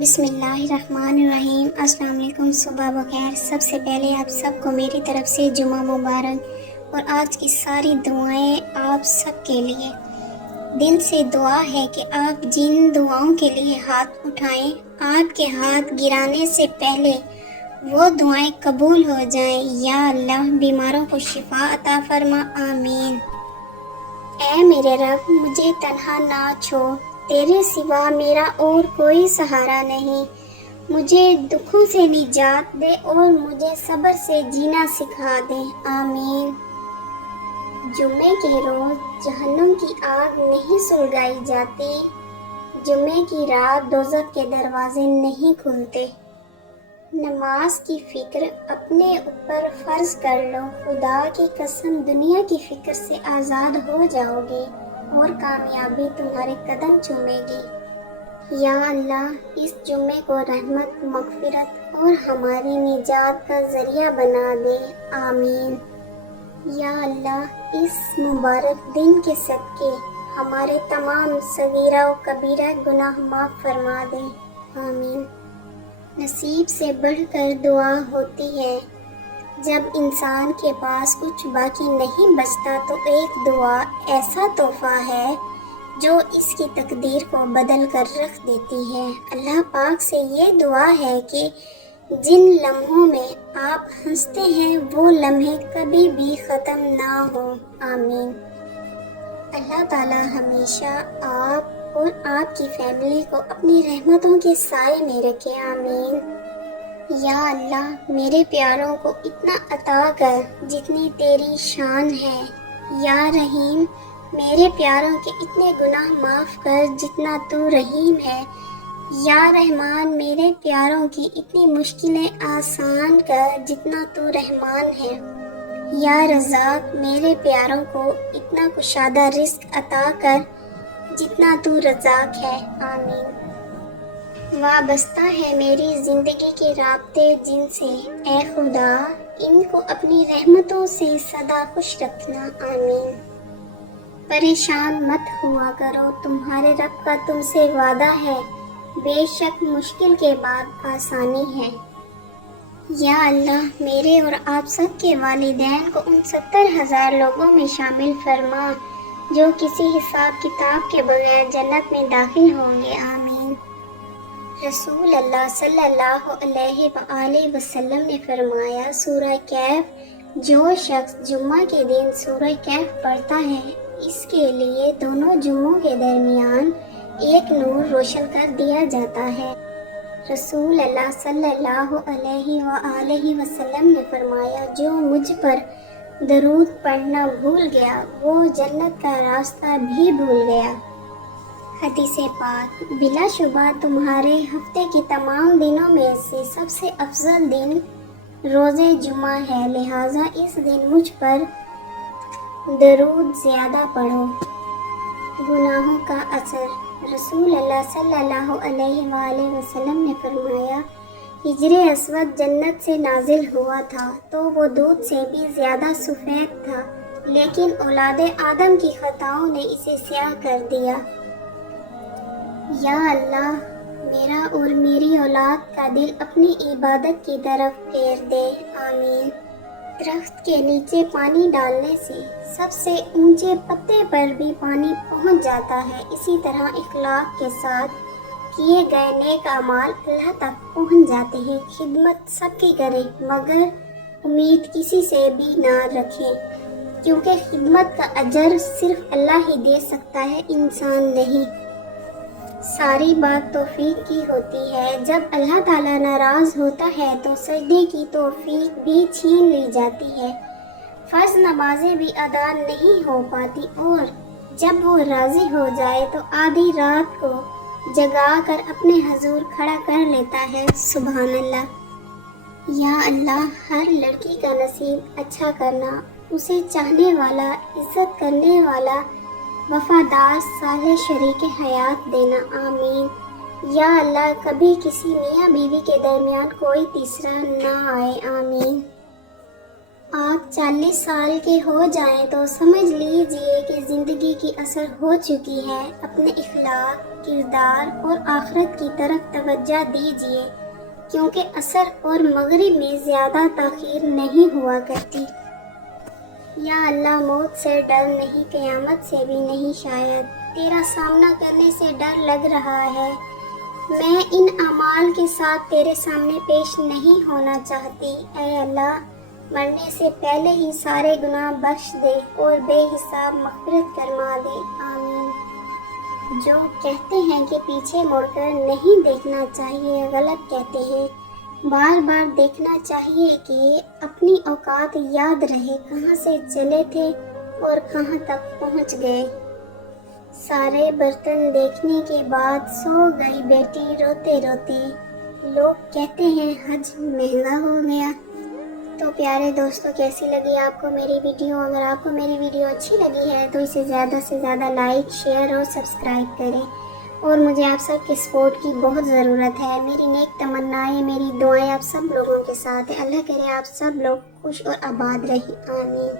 بسم اللہ الرحمن الرحیم۔ السلام علیکم، صبح بخیر۔ سب سے پہلے آپ سب کو میری طرف سے جمعہ مبارک، اور آج کی ساری دعائیں آپ سب کے لیے۔ دل سے دعا ہے کہ آپ جن دعاؤں کے لیے ہاتھ اٹھائیں، آپ کے ہاتھ گرانے سے پہلے وہ دعائیں قبول ہو جائیں۔ یا اللہ، بیماروں کو شفا عطا فرما، آمین۔ اے میرے رب، مجھے تنہا نہ چھوڑ، تیرے سوا میرا اور کوئی سہارا نہیں۔ مجھے دکھوں سے نجات دے اور مجھے صبر سے جینا سکھا دے، آمین۔ جمعے کے روز جہنم کی آگ نہیں سلگائی جاتی، جمعے کی رات دوزخ کے دروازے نہیں کھلتے۔ نماز کی فکر اپنے اوپر فرض کر لو، خدا کی قسم دنیا کی فکر سے آزاد ہو جاؤ گے اور کامیابی تمہارے قدم چومے گی۔ یا اللہ، اس جمعے کو رحمت، مغفرت اور ہماری نجات کا ذریعہ بنا دے، آمین۔ یا اللہ، اس مبارک دن کے صدقے ہمارے تمام صغیرہ و کبیرہ گناہ معاف فرما دے، آمین۔ نصیب سے بڑھ کر دعا ہوتی ہے۔ جب انسان کے پاس کچھ باقی نہیں بچتا تو ایک دعا ایسا تحفہ ہے جو اس کی تقدیر کو بدل کر رکھ دیتی ہے۔ اللہ پاک سے یہ دعا ہے کہ جن لمحوں میں آپ ہنستے ہیں وہ لمحے کبھی بھی ختم نہ ہوں، آمین۔ اللہ تعالی ہمیشہ آپ اور آپ کی فیملی کو اپنی رحمتوں کے سائے میں رکھے، آمین۔ یا اللہ، میرے پیاروں کو اتنا عطا کر جتنی تیری شان ہے۔ یا رحیم، میرے پیاروں کے اتنے گناہ معاف کر جتنا تو رحیم ہے۔ یا رحمان، میرے پیاروں کی اتنی مشکلیں آسان کر جتنا تو رحمان ہے۔ یا رزاق، میرے پیاروں کو اتنا کشادہ رزق عطا کر جتنا تو رزاق ہے، آمین۔ وابستہ ہے میری زندگی کے رابطے جن سے، اے خدا ان کو اپنی رحمتوں سے سدا خوش رکھنا، آمین۔ پریشان مت ہوا کرو، تمہارے رب کا تم سے وعدہ ہے، بے شک مشکل کے بعد آسانی ہے۔ یا اللہ، میرے اور آپ سب کے والدین کو ان 70,000 لوگوں میں شامل فرما جو کسی حساب کتاب کے بغیر جنت میں داخل ہوں گے، آمین۔ رسول اللہ صلی اللہ علیہ وآلہ وسلم نے فرمایا، سورہ کہف، جو شخص جمعہ کے دن سورہ کہف پڑھتا ہے، اس کے لیے دونوں جمعوں کے درمیان ایک نور روشن کر دیا جاتا ہے۔ رسول اللہ صلی اللہ علیہ وآلہ وسلم نے فرمایا، جو مجھ پر درود پڑھنا بھول گیا وہ جنت کا راستہ بھی بھول گیا۔ حدیث پاک، بلا شبہ تمہارے ہفتے کے تمام دنوں میں سے سب سے افضل دن روز جمعہ ہے، لہٰذا اس دن مجھ پر درود زیادہ پڑھو۔ گناہوں کا اثر، رسول اللہ صلی اللہ علیہ وآلہ وسلم نے فرمایا، حجر اسود جنت سے نازل ہوا تھا تو وہ دودھ سے بھی زیادہ سفید تھا، لیکن اولاد آدم کی خطاؤں نے اسے سیاہ کر دیا۔ یا اللہ، میرا اور میری اولاد کا دل اپنی عبادت کی طرف پھیر دے، آمین۔ درخت کے نیچے پانی ڈالنے سے سب سے اونچے پتے پر بھی پانی پہنچ جاتا ہے، اسی طرح اخلاق کے ساتھ کیے گئے نیک اعمال اللہ تک پہنچ جاتے ہیں۔ خدمت سب کی کریں مگر امید کسی سے بھی نہ رکھیں، کیونکہ خدمت کا اجر صرف اللہ ہی دے سکتا ہے، انسان نہیں۔ ساری بات توفیق کی ہوتی ہے، جب اللہ تعالیٰ ناراض ہوتا ہے تو سجدے کی توفیق بھی چھین لی جاتی ہے، فرض نمازیں بھی ادا نہیں ہو پاتی، اور جب وہ راضی ہو جائے تو آدھی رات کو جگا کر اپنے حضور کھڑا کر لیتا ہے، سبحان اللہ۔ یا اللہ، ہر لڑکی کا نصیب اچھا کرنا، اسے چاہنے والا، عزت کرنے والا، وفادار، صالح شریک حیات دینا، آمین۔ یا اللہ، کبھی کسی میاں بیوی کے درمیان کوئی تیسرا نہ آئے، آمین۔ آپ 40 سال کے ہو جائیں تو سمجھ لیجئے کہ زندگی کی اثر ہو چکی ہے۔ اپنے اخلاق، کردار اور آخرت کی طرف توجہ دیجئے، کیونکہ عصر اور مغرب میں زیادہ تاخیر نہیں ہوا کرتی۔ یا اللہ، موت سے ڈر نہیں، قیامت سے بھی نہیں، شاید تیرا سامنا کرنے سے ڈر لگ رہا ہے۔ میں ان اعمال کے ساتھ تیرے سامنے پیش نہیں ہونا چاہتی۔ اے اللہ، مرنے سے پہلے ہی سارے گناہ بخش دے اور بے حساب مغفرت فرما دے، آمین۔ جو کہتے ہیں کہ پیچھے مڑ کر نہیں دیکھنا چاہیے، غلط کہتے ہیں۔ بار بار دیکھنا چاہیے کہ اپنی اوقات یاد رہے، کہاں سے چلے تھے اور کہاں تک پہنچ گئے۔ سارے برتن دیکھنے کے بعد سو گئی بیٹی روتے روتے، لوگ کہتے ہیں حج مہنگا ہو گیا۔ تو پیارے دوستو، کیسی لگی آپ کو میری ویڈیو؟ اگر آپ کو میری ویڈیو اچھی لگی ہے تو اسے زیادہ سے زیادہ لائک، شیئر اور سبسکرائب کریں، اور مجھے آپ سب کے سپورٹ کی بہت ضرورت ہے۔ میری نیک تمنائیں، میری دعائیں آپ سب لوگوں کے ساتھ ہیں۔ اللہ کرے آپ سب لوگ خوش اور آباد رہیں، آمین۔